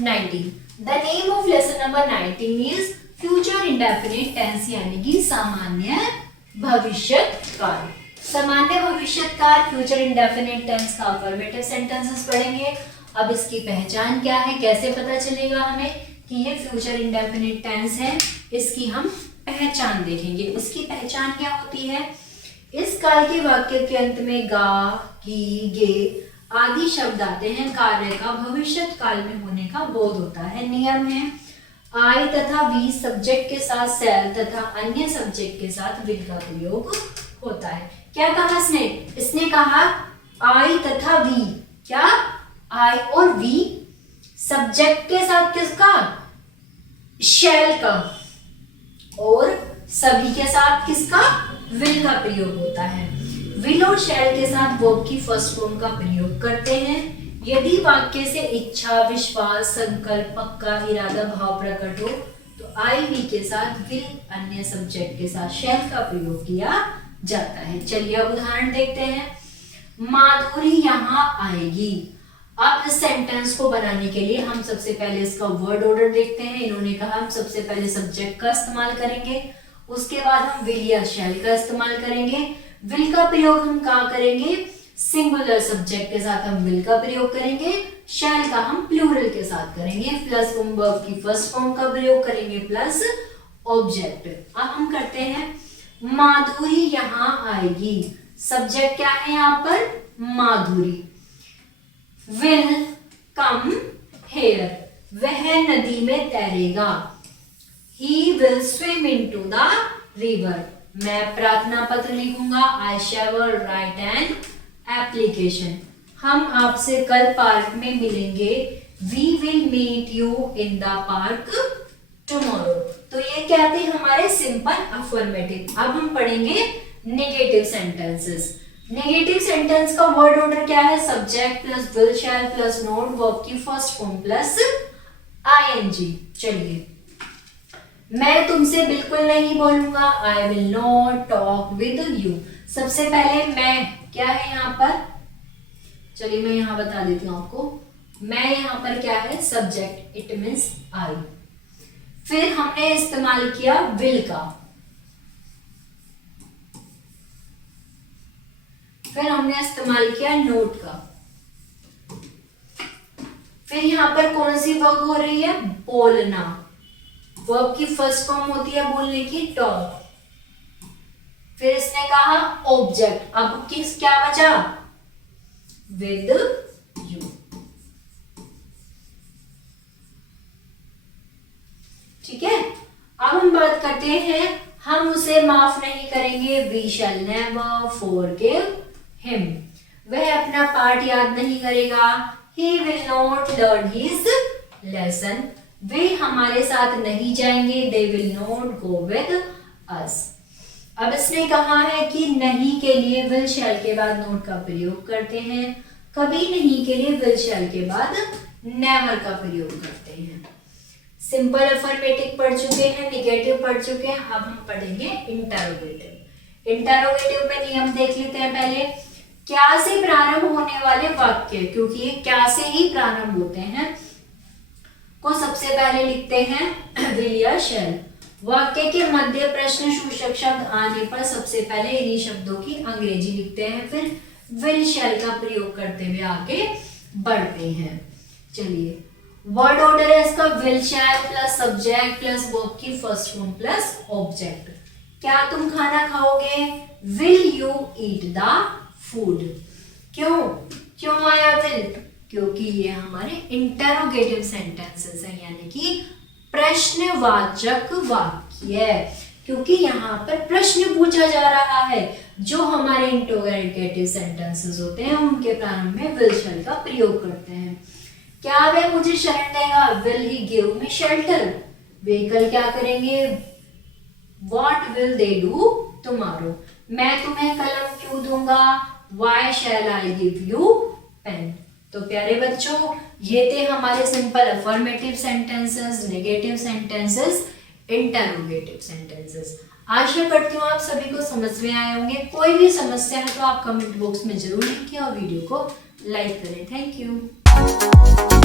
19. The name of lesson number 19 is future indefinite tense यानी कि सामान्य भविष्यकाल। सामान्य भविष्यकाल फ्यूचर इंडेफिनिट टेंस का अफर्मेटिव सेंटेंसेस पढ़ेंगे। अब इसकी पहचान क्या है, कैसे पता चलेगा हमें कि ये फ्यूचर इंडेफिनिट टेंस है, इसकी हम पहचान देखेंगे। इसकी पहचान क्या होती है, इस काल के वाक्य के अंत में गा, की, गे आदि शब्द आते हैं। कार्य का भविष्य काल में होने का बोध होता है। नियम है, आई तथा वी सब्जेक्ट के साथ सेल तथा अन्य सब्जेक्ट के साथ विल का प्रयोग होता है। क्या कहा इसने कहा आई तथा वी, क्या आई और वी सब्जेक्ट के साथ किसका, शैल का, और सभी के साथ किसका, विल का प्रयोग होता है। विल और शैल के साथ वर्ब की फर्स्ट फॉर्म का प्रयोग करते हैं यदि वाक्य से इच्छा, विश्वास, संकल्प, पक्का इरादा, भाव प्रकट हो तो आई वी के साथ विल, अन्य सब्जेक्ट के साथ शैल का प्रयोग किया जाता है। चलिए अब उदाहरण देखते हैं। माधुरी यहाँ आएगी। अब इस सेंटेंस को बनाने के लिए हम सबसे पहले इसका वर्ड ऑर्डर देखते हैं। इन्होंने कहा हम सबसे पहले सब्जेक्ट का इस्तेमाल करेंगे, उसके बाद हम विल या शैल का इस्तेमाल करेंगे। विल का प्रयोग हम कहाँ करेंगे, सिंगुलर सब्जेक्ट के साथ हम विल का प्रयोग करेंगे, शैल का हम प्लूरल के साथ करेंगे, प्लस हम वर्ब की फर्स्ट फॉर्म का प्रयोग करेंगे, प्लस ऑब्जेक्ट। अब हम करते हैं, माधुरी यहाँ आएगी। सब्जेक्ट क्या है यहाँ पर, माधुरी। विल कम हेयर, वह नदी में तैरेगा। He will swim into the river, मैं प्रार्थना पत्र लिखूंगा। I shall write an application, हम आपसे कल पार्क में मिलेंगे। We will meet you in the park tomorrow. तो ये क्या थे हमारे सिंपल अफर्मेटिव। अब हम पढ़ेंगे नेगेटिव सेंटेंसेस। नेगेटिव सेंटेंस का वर्ड ऑर्डर क्या है, subject plus will shell plus note, verb की फर्स्ट फॉर्म प्लस आईएनजी। चलिए, मैं तुमसे बिल्कुल नहीं बोलूंगा। I will not talk with you. सबसे पहले मैं क्या है यहाँ पर, चलिए मैं यहाँ बता देती हूँ आपको। मैं यहाँ पर क्या है, सब्जेक्ट, इट मीन्स आई। फिर हमने इस्तेमाल किया विल का, फिर हमने इस्तेमाल किया नोट का। फिर यहाँ पर कौन सी वर्ब हो रही है, बोलना। वर्ब की फर्स्ट फॉर्म होती है बोलने की, टॉक। फिर इसने कहा ऑब्जेक्ट। अब किस क्या बचा, विद यू। ठीक है, अब हम बात करते हैं, हम उसे माफ नहीं करेंगे। We shall never forgive him, वह अपना पाठ याद नहीं करेगा। He will not learn his lesson, वे हमारे साथ नहीं जाएंगे। They will not go with us. अब इसने कहा है कि नहीं के लिए विल शैल के बाद नॉट का प्रयोग करते हैं, कभी नहीं के लिए विल शैल के बाद नेवर का प्रयोग करते हैं। सिंपल अफर्मेटिव पढ़ चुके हैं, नेगेटिव पढ़ चुके हैं। अब हम पढ़ेंगे इंटरोगेटिव। इंटरोगेटिव में नियम देख लेते हैं पहले। क्या से प्रारंभ होने वाले वाक्य, क्योंकि ये क्या से ही प्रारंभ होते हैं, को सबसे पहले लिखते हैं विल या शैल। वाक्य के मध्य प्रश्न सूचक शब्द आने पर सबसे पहले इन्हीं शब्दों की अंग्रेजी लिखते हैं, फिर विल शैल का प्रयोग करते हुए आगे बढ़ते हैं। चलिए, वर्ड ऑर्डर है इसका, will shell plus subject plus verb की फर्स्ट फॉर्म प्लस ऑब्जेक्ट। क्या तुम खाना खाओगे, will you eat the food. क्यों आया विल, क्योंकि ये हमारे इंटरोगेटिव सेंटेंसेस हैं, यानी कि प्रश्नवाचक वाक्य, क्योंकि यहाँ पर प्रश्न पूछा जा रहा है। जो हमारे इंटरोगेटिव सेंटेंसेस होते हैं उनके प्रारंभ में विल शैल का प्रयोग करते हैं। क्या वह मुझे शरण देगा, will he give me shelter. वे कल क्या करेंगे, what will they do tomorrow. मैं तुम्हें कलम क्यों दूंगा, why shall I give you pen. तो प्यारे बच्चों, ये थे हमारे simple affirmative sentences, negative sentences, interrogative sentences. आशा करती हूँ आप सभी को समझ में आए होंगे। कोई भी समस्या है तो आप कमेंट बॉक्स में जरूर लिखिए और वीडियो को लाइक करें। Thank you.